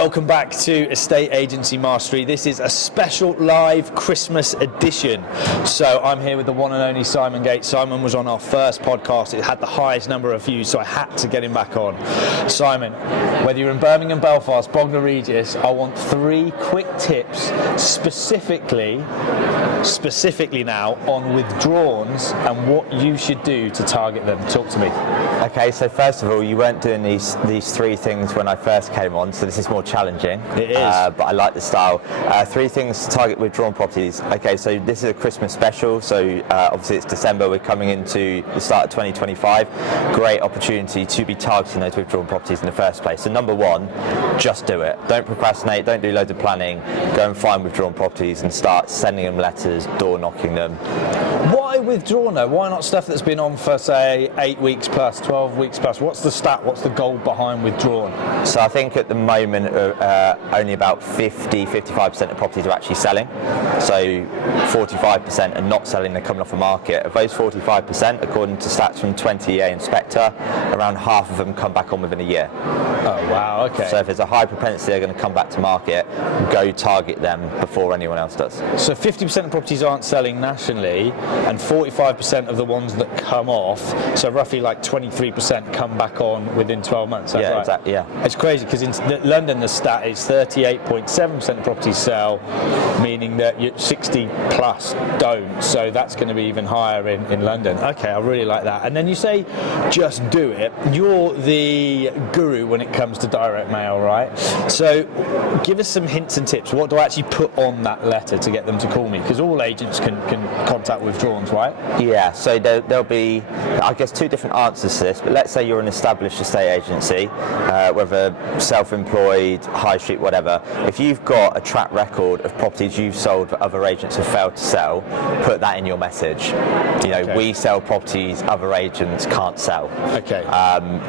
Welcome back to Estate Agency Mastery. This is a special live Christmas edition. So I'm here with the one and only Simon Gates. Simon was on our first podcast. It had the highest number of views, so I had to get him back on. Simon, whether you're in Birmingham, Belfast, Bognor Regis, I want 3 quick tips specifically now on withdrawals and what you should do to target them. Talk to me. Okay, so first of all, you weren't doing these 3 things when I first came on, so this is more challenging. It is. But I like the style. 3 things to target withdrawn properties. Okay, so this is a Christmas special, so obviously it's December, we're coming into the start of 2025. Great opportunity to be targeting those withdrawn properties in the first place. So number 1, just do it. Don't procrastinate, don't do loads of planning. Go and find withdrawn properties and start sending them letters, door knocking them. Why withdrawn though? Why not stuff that's been on for say 8 weeks plus, 12 weeks plus? What's the stat? What's the goal behind withdrawn? So I think at the moment only about 50-55% of properties are actually selling. So 45% are not selling, they're coming off the market. Of those 45%, according to stats from 20EA Inspector, around half of them come back on within a year. Oh wow, okay. So if there's a high propensity they're going to come back to market, go target them before anyone else does. So 50% of properties aren't selling nationally, and 45% of the ones that come off, so roughly like 23% come back on within 12 months. That's yeah, right. exactly. Yeah. It's crazy because in London the stat is 38.7% of properties sell, meaning that 60 plus don't. So that's going to be even higher in London. Okay, I really like that. And then you say, just do it. You're the guru when it comes to direct mail, right? So give us some hints and tips. What do I actually put on that letter to get them to call me? Because all agents can contact withdrawals, right? Yeah, so there'll be, I guess, 2 different answers to this, but let's say you're an established estate agency, whether self-employed, high street, whatever. If you've got a track record of properties you've sold that other agents have failed to sell, put that in your message. You know, okay. We sell properties other agents can't sell. Okay.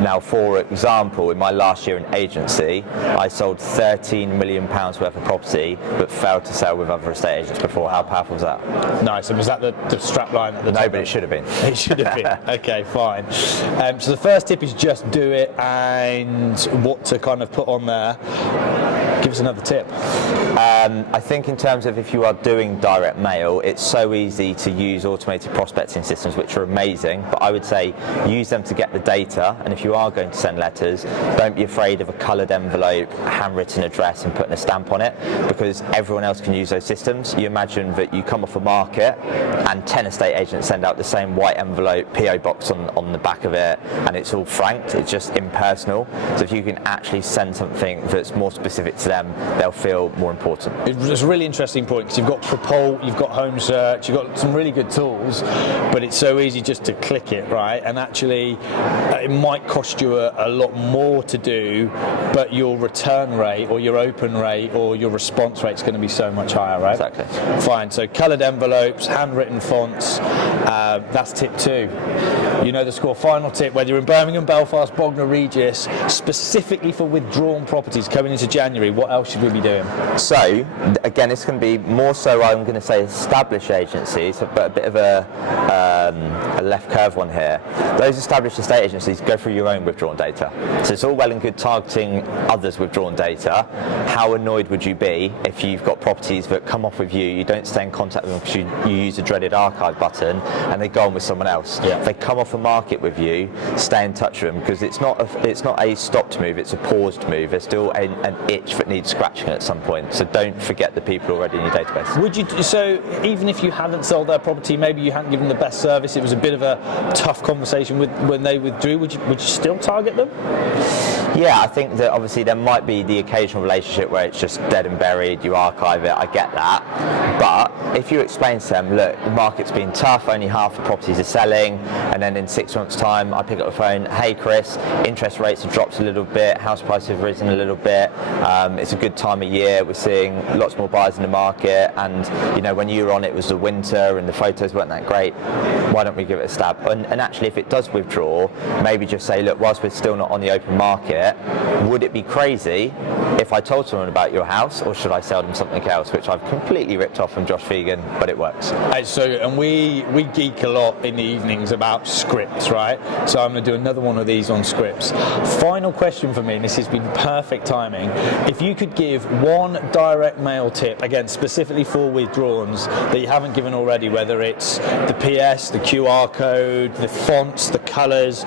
Now, for example, in my last year in agency, I sold £13 million worth of property, but failed to sell with other estate agents before. How powerful was that? Nice. And was that the strap line at the top? No, but it should have been. It should have been. Okay, fine. So the first tip is just do it, and what to kind of put on there. Give us another tip. I think in terms of if you are doing direct mail, it's so easy to use automated prospecting systems, which are amazing, but I would say use them to get the data, and if you are going to send letters, don't be afraid of a coloured envelope, handwritten address and putting a stamp on it, because everyone else can use those systems. You imagine that you come off a market and 10 estate agents send out the same white envelope, PO box on the back of it, and it's all franked, it's just impersonal. So if you can actually send something that's more specific to them, they'll feel more important. It's a really interesting point, because you've got Propol, you've got Home Search, you've got some really good tools, but it's so easy just to click it, right? And actually, it might cost you a lot more to do, but your return rate or your open rate or your response rate is going to be so much higher, right? Exactly. Fine. So coloured envelopes, handwritten fonts, that's tip 2. You know the score. Final tip, whether you're in Birmingham, Belfast, Bognor Regis, specifically for withdrawn properties coming into January, what else should we be doing? So, again, it's going to be more so, I'm going to say, established agencies, but a bit of a left curve one here. Those established estate agencies, go through your own withdrawn data. So it's all well and good targeting others' withdrawn data. How annoyed would you be if you've got properties that come off with you, you don't stay in contact with them because you use a dreaded archive button, and they go on with someone else? Yeah. If they come off a market with you, stay in touch with them, because it's not a stopped move, it's a paused move. There's still an itch that needs scratching at some point. So don't forget the people already in your database. Would you? So even if you hadn't sold their property, maybe you hadn't given the best service, it was a bit of a tough conversation when they withdrew, would you still target them? Yeah, I think that obviously there might be the occasional relationship where it's just dead and buried, you archive it, I get that. But if you explain to them, look, the market's been tough, only half the properties are selling, and then in 6 months' time I pick up the phone, hey Chris, interest rates have dropped a little bit, house prices have risen a little bit, it's a good time of year, we're seeing lots more buyers in the market, and you know, when you were on it was the winter and the photos weren't that great, why don't we give it a stab? And actually, if it does withdraw, maybe just say, look, whilst we're still not on the open market, would it be crazy if I told someone about your house, or should I sell them something else, which I've completely ripped off from Josh vegan, but it works. And we geek a lot in the evenings about scripts, right? So I'm going to do another one of these on scripts. Final question for me, and this has been perfect timing. If you could give one direct mail tip, again, specifically for withdrawals that you haven't given already, whether it's the PS, the QR code, the fonts, the colours,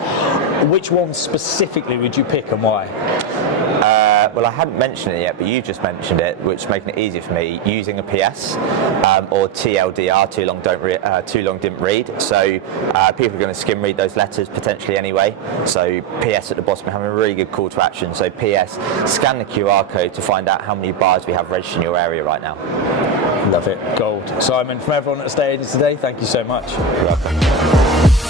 which one specifically would you pick and why? Well, I hadn't mentioned it yet, but you just mentioned it, which is making it easier for me, using a PS or TLDR, too long didn't read. So people are going to skim read those letters potentially anyway. So PS at the bottom, having a really good call to action. So PS, scan the QR code to find out how many bars we have registered in your area right now. Love it. Gold. Simon, from everyone at Estate Agents Today, thank you so much. You're welcome.